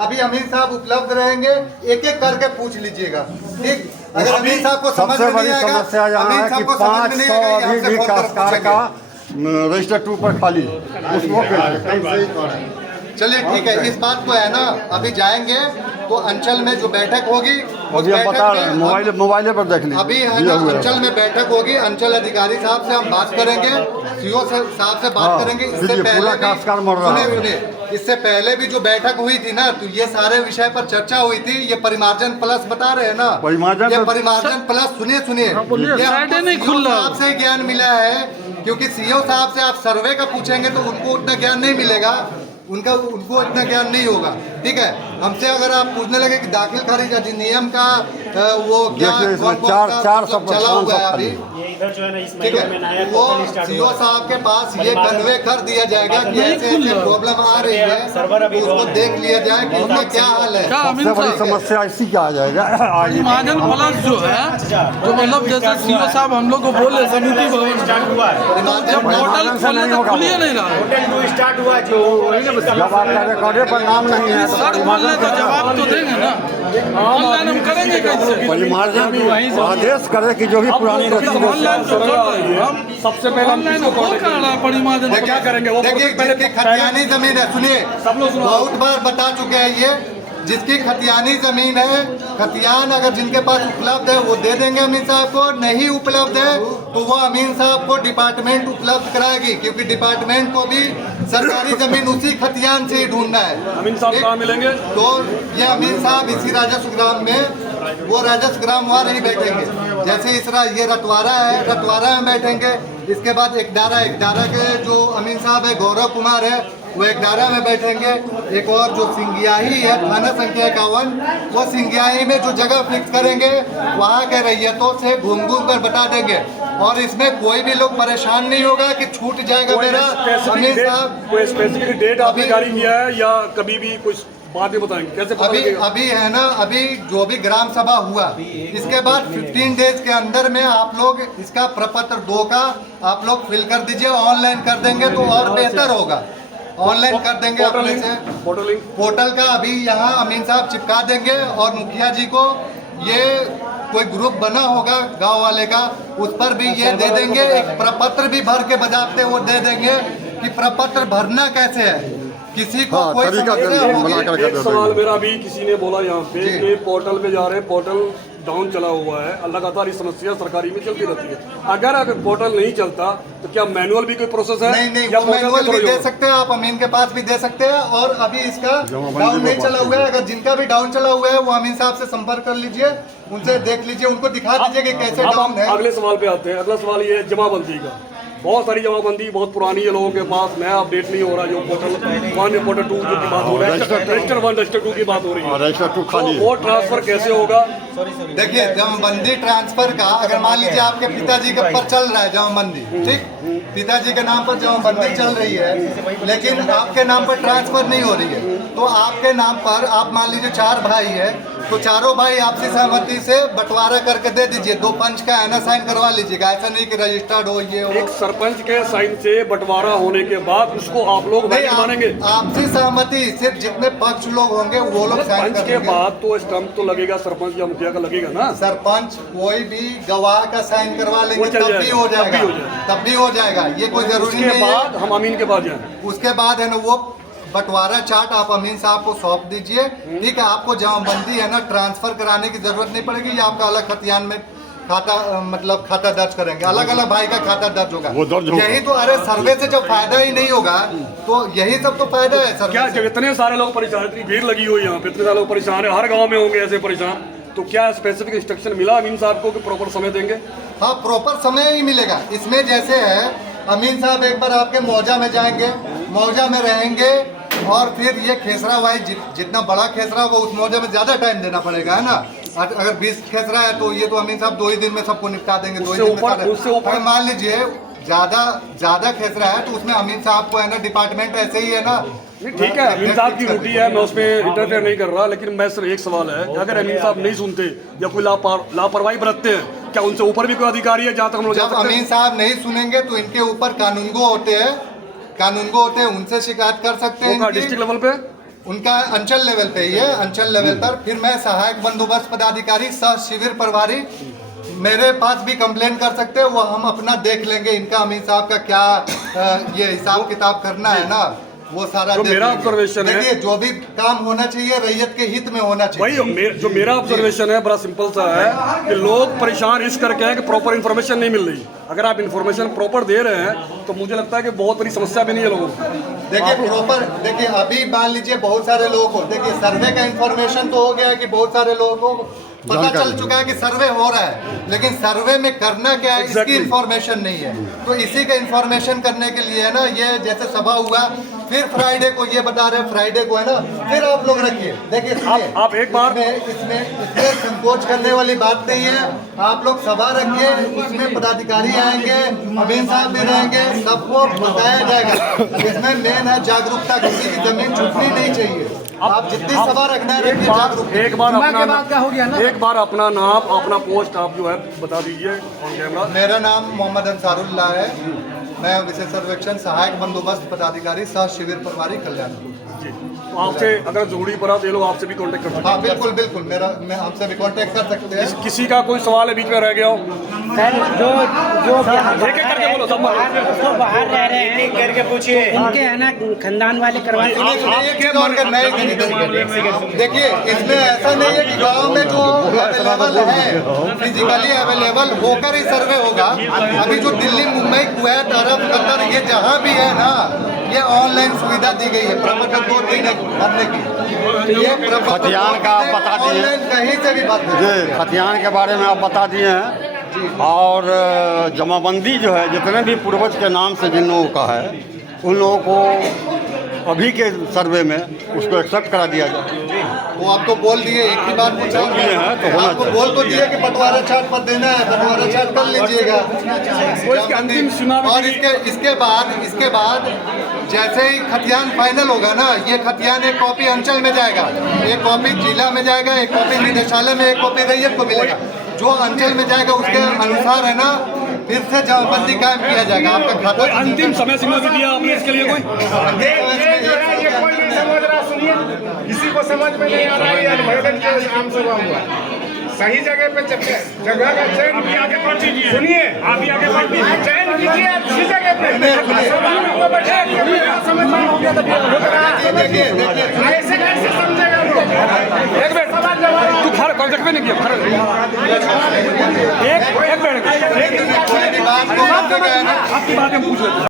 अभी अमीन साहब उपलब्ध रहेंगे, एक एक करके पूछ लीजिएगा, ठीक। अगर अमीन साहब को समझ में नहीं आएगा, समस्या यहाँ है कि 500 अभी भी काश्तकार का रजिस्टर 2 पर खाली, उसको चलिए ठीक है, इस बात को है ना, अभी जाएंगे तो अंचल में जो बैठक होगी, अभी हम बता रहे हैं, मोबाइल पर देख लीजिए। अभी है ना अंचल में बैठक होगी, अंचल अधिकारी साहब से हम बात करेंगे, सीओ साहब से बात करेंगे। इससे पहले सुनिए, इससे पहले भी जो बैठक हुई थी ना, तो ये सारे विषय पर चर्चा हुई थी। ये परिमार्जन प्लस बता रहे हैं ना, ये परिमार्जन प्लस, सुनिए आपसे ज्ञान मिला है, क्योंकि सीओ साहब से आप सर्वे का पूछेंगे तो उनको उतना ज्ञान नहीं मिलेगा, उनको इतना ज्ञान नहीं होगा, ठीक है। हमसे अगर आप पूछने लगे कि दाखिल खारिज अधिनियम का वो क्या चार चला हुआ है अभी, ठीक है, वो सीओ साहब के पास ये कन्वे कर दिया जाएगा कि ऐसे ऐसे प्रॉब्लम आ रही है, तो उसको देख लिया जाए कि उसका क्या हाल है। सबसे बड़ी समस्या इसी क्या आ जाएगा, महाजन प्लस जो है, तो मतलब जैसे सीओ साहब हम लोग को बोले समिति भवन जब पोर्टल खोले तो खुलिए नहीं रहा, जब आपका रिकॉर्डे पर नाम नहीं है सर बोल रहे तो जवाब तो देंगे ना, ऑनलाइन हम करेंगे कैसे? परिमार्जन आदेश करे कि जो भी पुरानी ऑनलाइन तो कर रहे हैं हम, सबसे पहले ऑनलाइन हो कर रहा है परिमार्जन, क्या करेंगे? वो देखिए खतियानी जमीन है, सुनिए बहुत बार बता चुके हैं ये, जिसकी खतियानी जमीन है, खतियान अगर जिनके पास उपलब्ध है वो दे देंगे अमीन साहब को, नहीं उपलब्ध है तो वो अमीन साहब को डिपार्टमेंट उपलब्ध कराएगी, क्योंकि डिपार्टमेंट को भी सरकारी जमीन उसी खतियान से ही ढूंढना है। अमीन साहब कहाँ मिलेंगे? तो ये अमीन साहब इसी राजस्व ग्राम में, वो राजस्व ग्राम वहाँ नहीं बैठेंगे, जैसे ये रतवारा है, रतवारा में बैठेंगे। इसके बाद एकडारा के जो अमीन साहब है गौरव कुमार है, वो एकडारा में बैठेंगे। एक और जो सिंगियाही है, थाना संख्या 51, वो सिंगियाही में जो जगह फिक्स करेंगे वहाँ के रैयतों से घूम कर बता देंगे, और इसमें कोई भी लोग परेशान नहीं होगा कि छूट जाएगा मेरा। अमीन साहब कोई स्पेसिफिक डेट आपने जारी किया है या कभी भी कुछ बात में बताएंगे कैसे? अभी है ना, अभी जो भी ग्राम सभा हुआ, इसके बाद 15 डेज के अंदर में आप लोग इसका प्रपत्र 2 का आप लोग फिल कर दीजिए, ऑनलाइन कर देंगे तो और बेहतर होगा। ऑनलाइन कर देंगे अपने से, पोर्टल का अभी यहाँ अमीन साहब चिपका देंगे, और मुखिया जी को ये कोई ग्रुप बना होगा गांव वाले का, उस पर भी ये दे देंगे, एक प्रपत्र भी भर के बजाते वो दे देंगे कि प्रपत्र भरना कैसे है, किसी को कोई एक सवाल मेरा भी किसी ने बोला यहाँ पे कि पोर्टल पे जा रहे हैं, पोर्टल डाउन चला हुआ है, लगातार ये समस्या सरकारी में चलती रहती है। अगर पोर्टल नहीं चलता तो क्या मैनुअल भी कोई प्रोसेस है? नहीं, वो मैनुअल भी दे सकते हैं आप, अमीन के पास भी दे सकते हैं। और अभी इसका डाउन नहीं चला हुआ है, अगर जिनका भी डाउन चला हुआ है वो अमीन साहब से संपर्क कर लीजिए, उनसे देख लीजिए, उनको दिखा दीजिए कि कैसे डाउन है। अगले सवाल पे आते हैं। अगला सवाल ये है जमाबंदी का। बहुत सारी जमाबंदी बहुत पुरानी है, लोगों के पास नया अपडेट नहीं हो रहा। जो पोर्टल 1 या पोर्टल 2 की बात हो रही है, रजिस्टर 1 रजिस्टर 2 की बात हो रही है, रजिस्टर 2 खाली, वो ट्रांसफर कैसे होगा? देखिए जमाबंदी ट्रांसफर का, अगर मान लीजिए आपके पिताजी के पर चल रहा है जमाबंदी, ठीक, पिताजी के नाम पर जमाबंदी चल रही है, लेकिन आपके नाम पर ट्रांसफर नहीं हो रही है, तो आपके नाम पर आप मान लीजिए 4 भाई है, तो चारों भाई आपसी सहमति से बंटवारा करके दे दीजिए, 2 पंच का है ना साइन करवा लीजिएगा, ऐसा नहीं कि रजिस्टर्ड हो ये हो। एक सरपंच के साइन से बंटवारा होने के बाद उसको आप लोग मानेंगे? आपसी सहमति, सिर्फ जितने पक्ष लोग होंगे वो लोग साइन करेंगे। के बाद तो स्टम्प तो लगेगा सरपंच या मुखिया का लगेगा ना? सरपंच कोई भी गवाह का साइन करवा लेंगे तब भी हो जाएगा, तब भी हो जाएगा, ये कोई जरूरी नहीं है। उसके बाद हम अमीन के पास जाएं, उसके बाद है ना वो बंटवारा चार्ट आप अमीन साहब को सौंप दीजिए, ठीक है। आपको जमाबंदी है ना ट्रांसफर कराने की जरूरत नहीं पड़ेगी, या आपका अलग खतियान में खाता मतलब खाता दर्ज करेंगे, अलग अलग भाई का खाता दर्ज होगा, यही तो। अरे सर्वे से जब फायदा ही नहीं होगा तो यही सब तो फायदा है सर। क्या इतने सारे लोग परेशान, इतनी भीड़ लगी हुई यहाँ पे, इतने सारे लोग परेशान है, हर गाँव में होंगे ऐसे परेशान, तो क्या स्पेसिफिक इंस्ट्रक्शन मिला अमीन साहब को कि प्रॉपर समय देंगे? हाँ, प्रॉपर समय ही मिलेगा। इसमें जैसे है अमीन साहब एक बार आपके मौजा में जाएंगे, मौजा में रहेंगे, और फिर ये खेसरा वाइज जितना बड़ा खेसरा होगा उस मौजे में ज्यादा टाइम देना पड़ेगा, है ना। अगर 20 खेसरा है तो ये तो अमीन साहब 2 ही दिन में सबको निपटा देंगे, 2 ही दिन में। अगर मान लीजिए ज्यादा खेसरा है तो उसमें अमीन साहब को है ना डिपार्टमेंट ऐसे ही है ना। ठीक है, अमीन साहब की ड्यूटी है, मैं उसमें इंटरफेयर नहीं कर रहा, लेकिन मैं सिर्फ एक सवाल है, अगर अमीन साहब नहीं सुनते या कोई लापरवाही बरतते हैं, क्या उनसे ऊपर भी कोई अधिकारी है जहाँ तक हम लोग? जब अमीन साहब नहीं सुनेंगे तो इनके ऊपर कानूनगो होते हैं, उनसे शिकायत कर सकते हैं। डिस्ट्रिक्ट लेवल पे उनका अंचल लेवल पे ही है, अंचल लेवल पर। फिर मैं सहायक बंदोबस्त पदाधिकारी सह शिविर प्रभारी, मेरे पास भी कंप्लेन कर सकते हैं, वो हम अपना देख लेंगे। इनका अमीन साहब का क्या ये हिसाब किताब करना है ना, वो सारा जो मेरा ऑब्जर्वेशन है, देखिए जो भी काम होना चाहिए रैयत के हित में होना चाहिए। वही जो मेरा ऑब्जर्वेशन है बड़ा सिंपल सा है कि लोग परेशान इस करके हैं कि प्रॉपर इन्फॉर्मेशन नहीं मिल रही। अगर आप इन्फॉर्मेशन प्रॉपर दे रहे हैं तो मुझे लगता है कि बहुत बड़ी समस्या भी नहीं है लोगों को। देखिए प्रॉपर, देखिए अभी मान लीजिए बहुत सारे लोगों को, देखिए सर्वे का इन्फॉर्मेशन तो हो गया है कि बहुत सारे लोगों को पता चल चुका है कि सर्वे हो रहा है, लेकिन सर्वे में करना क्या है इसकी इन्फॉर्मेशन नहीं है। तो इसी का इन्फॉर्मेशन करने के लिए है ना, ये जैसे सभा हुआ, फिर फ्राइडे को ये बता रहे हैं, फ्राइडे को है ना, फिर आप लोग रखिए। देखिए आप एक बार इसमें संकोच करने वाली बात नहीं है। आप लोग सभा रखिए, उसमें पदाधिकारी आएंगे, अमीन साहब भी रहेंगे, सबको बताया जाएगा। इसमें मेन है जागरूकता, किसी की जमीन छूटनी नहीं चाहिए। आप जितनी सभा रखना है रखिए जागरूक। एक बार अपना नाम, अपना पोस्ट आप जो है बता दीजिए ऑन कैमरा। मेरा नाम मोहम्मद अंसारुल्लाह है, मैं विशेष सर्वेक्षण सहायक बंदोबस्त पदाधिकारी सह शिविर प्रभारी कल्याणपुर। जी, तो आपसे अगर जरूरी पड़ा तो ये लोग आपसे भी कांटेक्ट कर सकते हैं। हाँ बिल्कुल बिल्कुल, मैं आपसे भी कांटेक्ट कर सकते हैं। किसी का कोई सवाल है बीच में रह गया हो? सर जो एक-एक करके बोलो, सब जो बाहर रह रहे हैं करके पूछिए, इनके है ना खानदान वाले करवाते हैं। देखिए इसमें ऐसा नहीं है कि गांव में जो अवेलेबल है फिजिकली अवेलेबल होकर ही सर्वे होगा। अभी जो दिल्ली, मुंबई, कुवैत, अरब, कतर, ये जहाँ भी है ना, ये ऑनलाइन सुविधा दी गई है प्रपत्र 2 महीने भरने की। ये खतियान का आप बता दिए, ऑनलाइन कहीं से भी भर जी खतियान के बारे में आप बता दिए हैं। और जमाबंदी जो है जितने भी पूर्वज के नाम से जिन लोगों का है, उन लोगों को अभी के सर्वे में उसको एक्सेप्ट करा दिया जाए। वो आपको बोल दिए, एक ही बात पूछा तो आपको बोल तो दिए कि बंटवारा चार्ट पर देना है, बंटवारा चार्ट कर लीजिएगा। इसकी अंतिम सीमा में और इसके बाद जैसे ही खतियान फाइनल होगा ना, ये खतियान एक कॉपी अंचल में जाएगा, एक कॉपी जिला में जाएगा, एक कॉपी निदेशालय में, एक कॉपी रैयत को मिलेगा। जो अंचल में जाएगा उसके अनुसार है ना फिर से जमाबंदी कायम किया जाएगा। आपका खाता अंतिम समय सीमा भी दिया आपने इसके लिए कोई? ये कोई नहीं समझ रहा, सुनिए, किसी को समझ में नहीं आ रहा है। अनुभव के आम सभा हुआ, सही जगह पे जगह का चयन कीजिए। सुनिए, आप आगे बढ़िए, चयन कीजिए अच्छी जगह पे। ऐसे कैसे समझेगा वो? एक मिनट, तू खड़ा कॉन्टेक्ट में नहीं किया, खड़ा एक मिनट, आपकी बात हम पूछ लेते हैं।